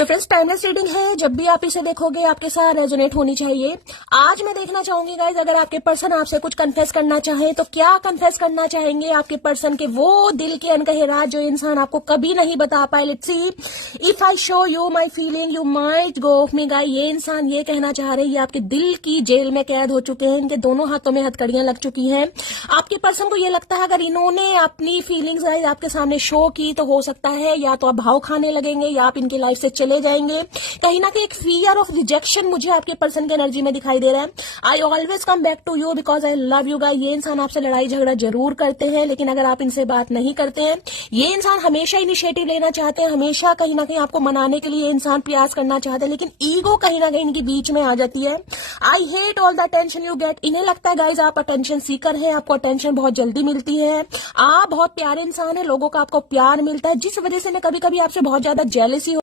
So friends, timeless reading है। जब भी आप इसे देखोगे आपके साथ रेजोनेट होनी चाहिए। आज मैं देखना चाहूंगी गाइज, अगर आपके पर्सन आपसे कुछ कन्फेस करना चाहे तो क्या कन्फेस करना चाहेंगे आपके पर्सन के वो दिल के अनकहे राज जो इंसान आपको कभी नहीं बता पाए। Let's see if I show you my feeling you might go of me. Guys, ये इंसान ये कहना चाह रहे हैं, ये आपके दिल की जेल में कैद हो चुके हैं, इनके दोनों हाथों में हथकड़ियां लग चुकी हैं। आपके पर्सन को ये लगता है अगर इन्होंने अपनी फीलिंग्स गाइस आपके सामने शो की तो हो सकता है या तो आप भाव खाने लगेंगे या आप इनकी लाइफ से चले जाएंगे। कहीं ना कहीं एक फियर ऑफ रिजेक्शन मुझे आपके पर्सन की एनर्जी में दिखाई दे रहा है। I always come back to you because I love you guys. ये इंसान आपसे लड़ाई झगड़ा जरूर करते हैं, लेकिन अगर आप इनसे बात नहीं करते हैं, ये इंसान हमेशा इनिशिएटिव लेना चाहते हैं, हमेशा कहीं ना कहीं आपको मनाने के लिए इंसान प्रयास करना चाहते हैं, लेकिन ईगो कहीं ना कहीं इनके बीच में आ जाती है। I hate all the attention you get. इन्हें लगता है गाइज आप अटेंशन सीकर हैं, आपको अटेंशन बहुत जल्दी मिलती है, आप बहुत प्यारे इंसान है, लोगों का आपको प्यार मिलता है, जिस वजह से मैं कभी कभी आपसे बहुत ज्यादा जेलसी